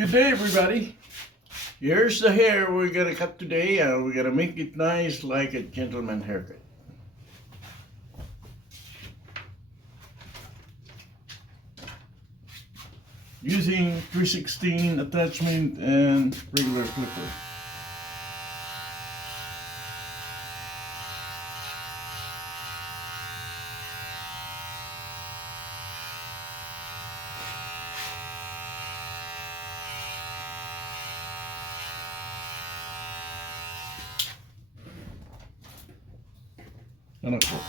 Good day, everybody. Here's the hair we're gonna cut today. We're gonna make it nice like a gentleman haircut. Using 316 attachment and regular clipper. Anak ko.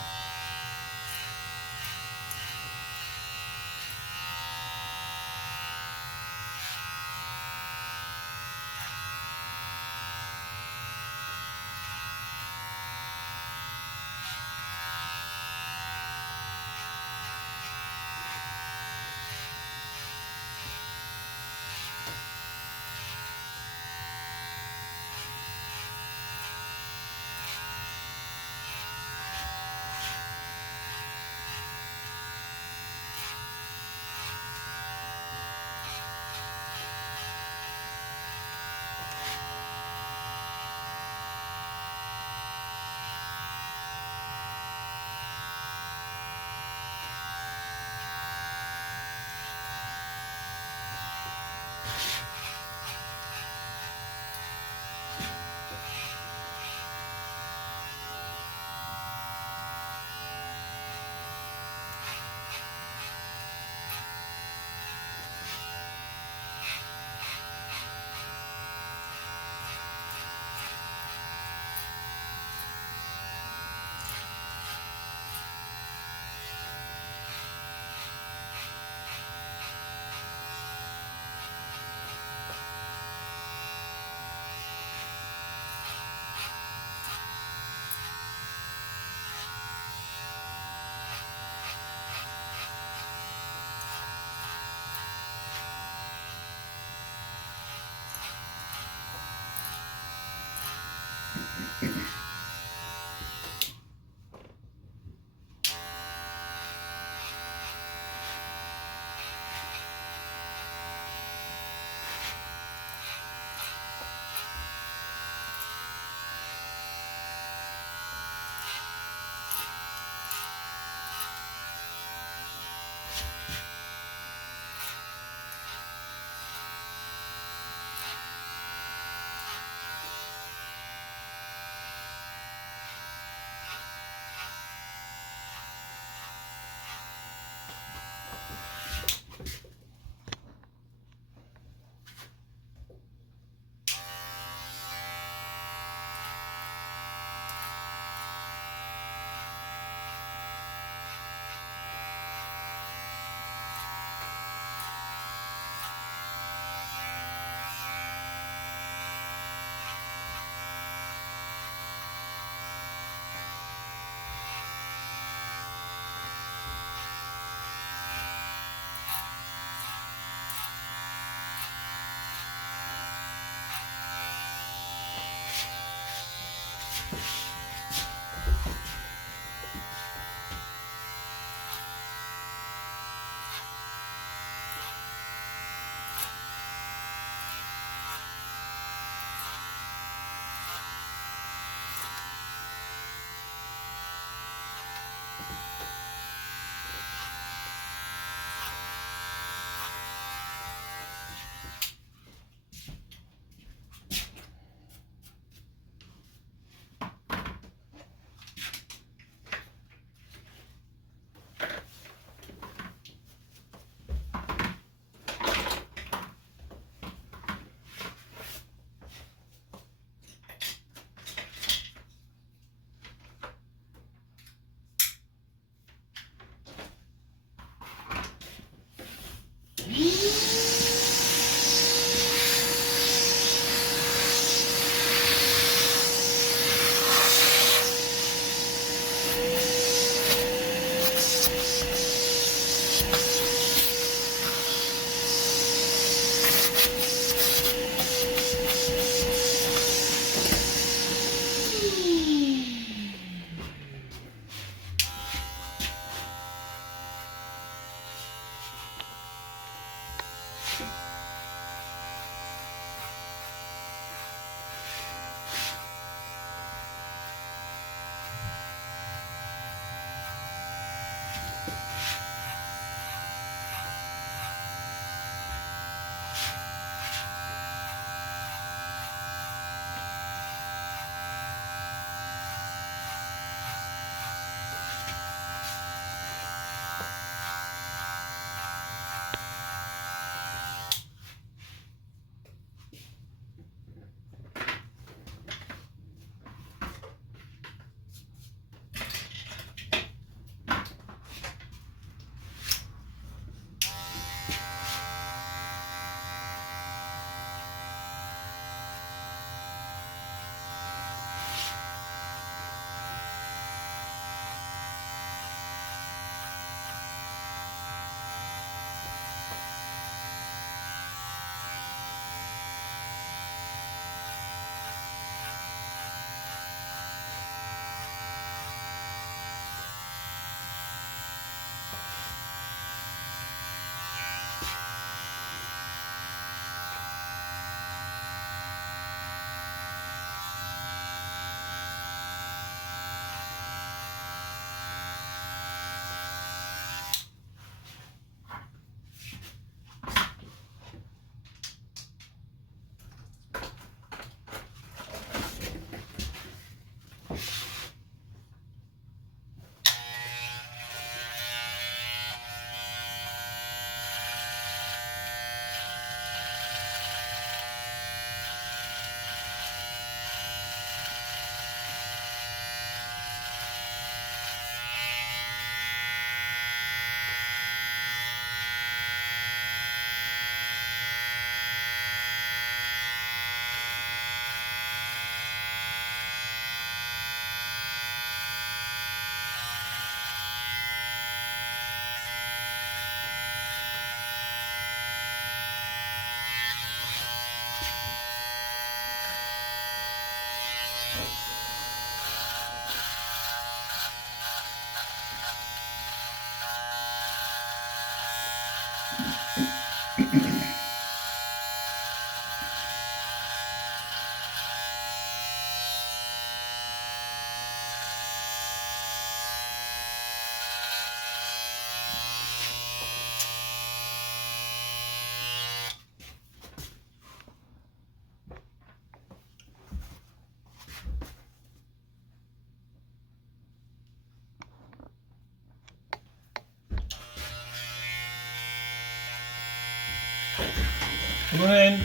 Come on in.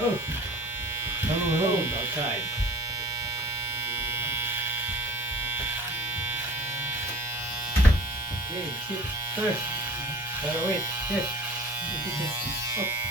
Oh, Hello, hello. outside. Okay, sit first. Wait, yes. Oh.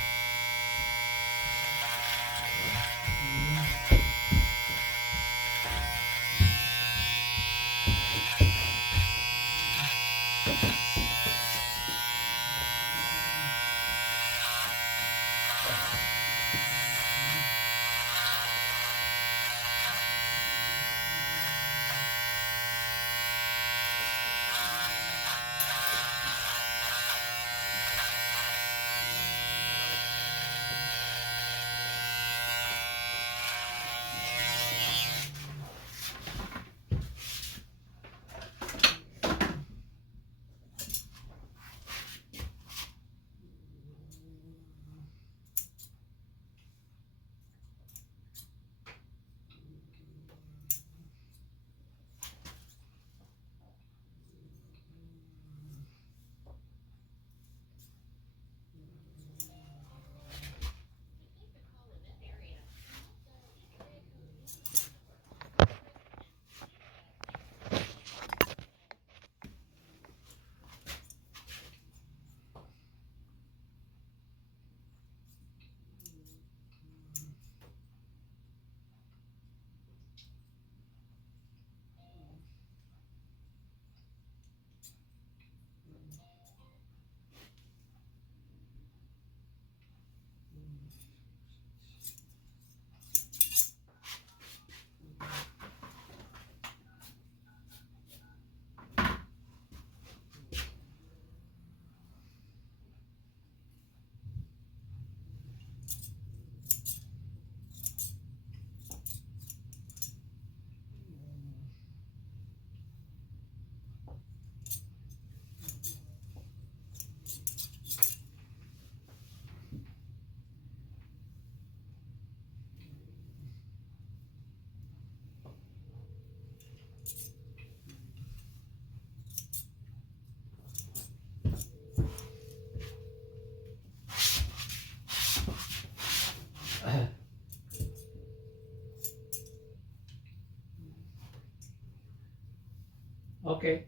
Okay.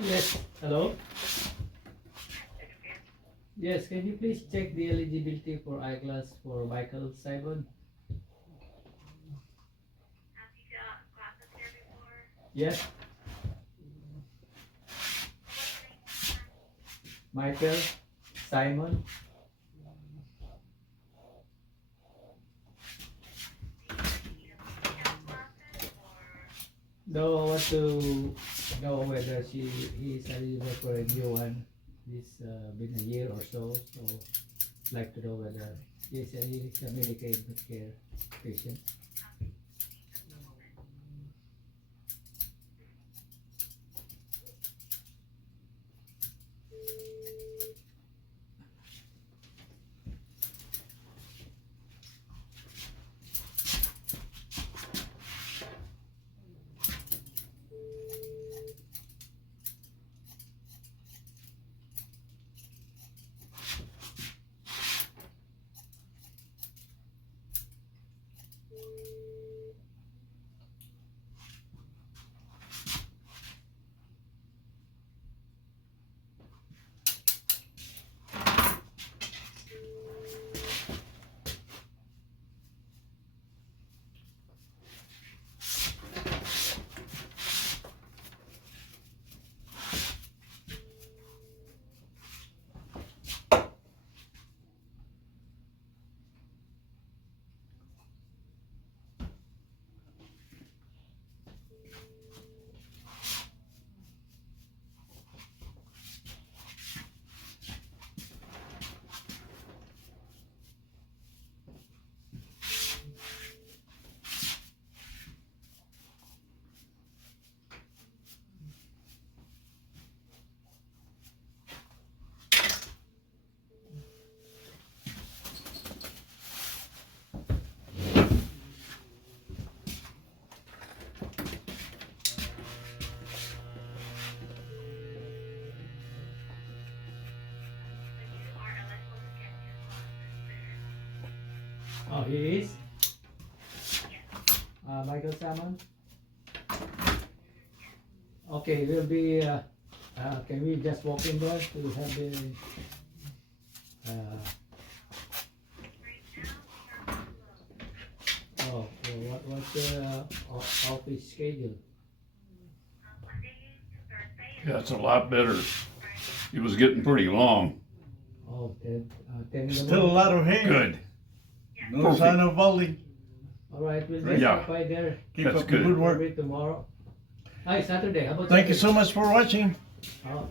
Yes. Hello. Yes. Can you please check the eligibility for iClass for Michael Simon? Yes. Michael Simon. No, I want to know whether he is eligible for a new one. It's been a year or so, so like to know whether he's a Medicaid care patient. Oh, he is? Michael Salmon? Okay, we'll be, can we just walk in there to have the, what's the office schedule? Yeah, it's a lot better. It was getting pretty long. Oh, 10 in the Still a morning. lot of hair. Good. No Perfect. sign of balding. All right, we'll just Yeah. stop by there Keep That's up the good. good work. probably tomorrow. Hi, Saturday. How about Thank you Saturday? so much for watching. Oh.